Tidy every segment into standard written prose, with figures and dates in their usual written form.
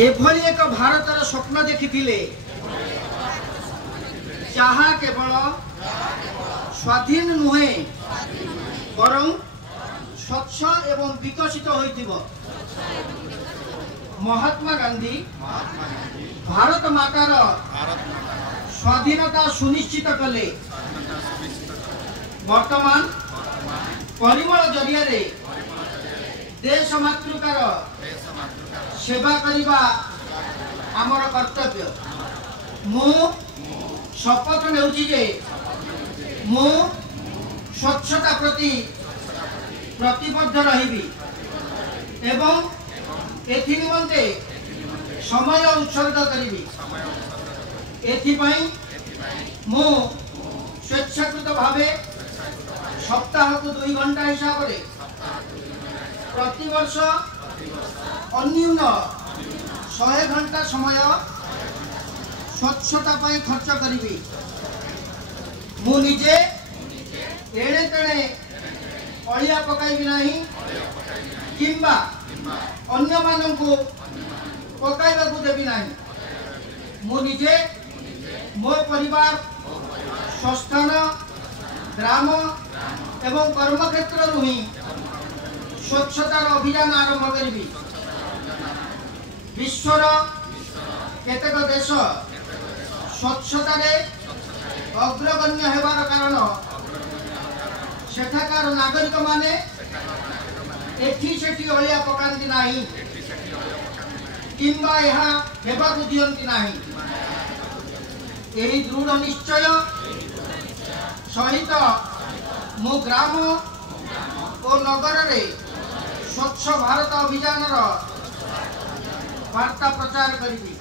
एभली एक भारतर स्वप्न देखिथिले जहाँ केवल स्वाधीन नुहे बरं स्वच्छ एवं विकसित होइथिबो। महात्मा गांधी भारत मातार स्वाधीनता सुनिश्चित कले। वर्तमान परिमल जरिया रे देश मातृकार सेवा करिबा आमर कर्तव्य। मु शपथ नेउछि जे मु स्वच्छता प्रति प्रतिबद्ध रहिबी एवं एथि निमंते समय उत्सर्ग करिबी। एथिपाई मु स्वेच्छाकृत भावे सप्ताह को 2 घंटा हिसाब रे प्रति वर्ष अन्यून 100 घंटा समय स्वच्छता पाई खर्च करिबी। मु निजे एणे तेणे अलिया पकाइबी नाही किंबा अन्य मानंकु पकाइबाकु देबी नाही। मु निजे मो परिवार संस्थान ग्राम एवं कर्मक्षेत्र ही स्वच्छतार अभियान आरंभ करी। विश्वर केतेक देश स्वच्छतार अग्रगण्य हेबार कारण सेठाकार नागरिक माने एठी सेठी अलिया पकांती नाही किंबा यहाँ हेबाकु दियंती नाही। एही दृढ़ निश्चय सहित मो ग्राम और नगर रे स्वच्छ भारत अभियान वार्ता प्रचार करी।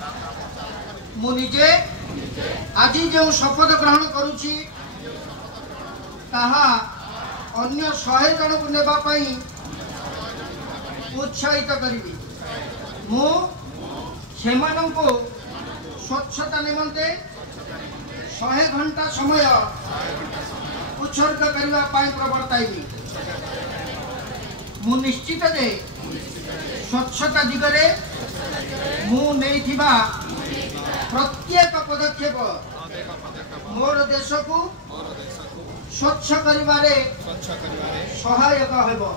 मु निजे आज जो शपथ ग्रहण करुछि ताहा अन्य 100 जन को नेबा पई उत्साहित करी। मु सेमानंको स्वच्छता निमंते 100 घंटा समय उत्सर्ग करने प्रवर्ताइबी। मु निश्चित जे स्वच्छता दिगरे मु नैथिबा प्रत्येक पदक्षेप मोर देश को स्वच्छ करिबारे सहायक हेबो।